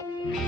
Thank